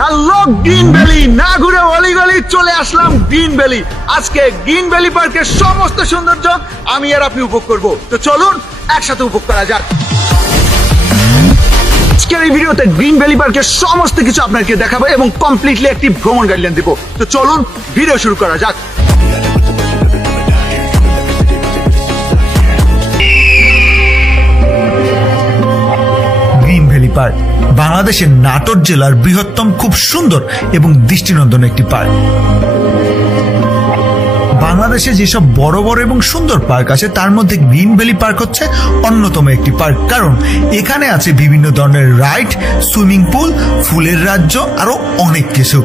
Hello green valley, না ঘুরে অলিগলি চলে আসলাম গ্রিন ভ্যালি। আজকে গ্রিন ভ্যালি পার্কের সমস্ত সৌন্দর্য আমি আর আপনি উপভোগ করব। তো চলুন একসাথে উপভোগ করা যাক। আজকের এই ভিডিওতে গ্রিন ভ্যালি পার্কের সমস্ত কিছু আপনাকে দেখাবো এবং কমপ্লিটলি একটি ভ্রমণ গাইডলাইন দিব। তো চলুন ভিডিও শুরু করা যাক। গ্রিন ভ্যালি পার্ক বাংলাদেশের নাটোর জেলার বৃহত্তম, খুব সুন্দর এবং দৃষ্টিনন্দন একটি পার্ক। বাংলাদেশে যেসব বড় বড় এবং সুন্দর পার্ক আছে তার মধ্যে গ্রিন ভ্যালি পার্ক হচ্ছে অন্যতম একটি পার্ক, কারণ এখানে আছে বিভিন্ন ধরনের রাইড, সুইমিং পুল, ফুলের রাজ্য, আরো অনেক কিছু।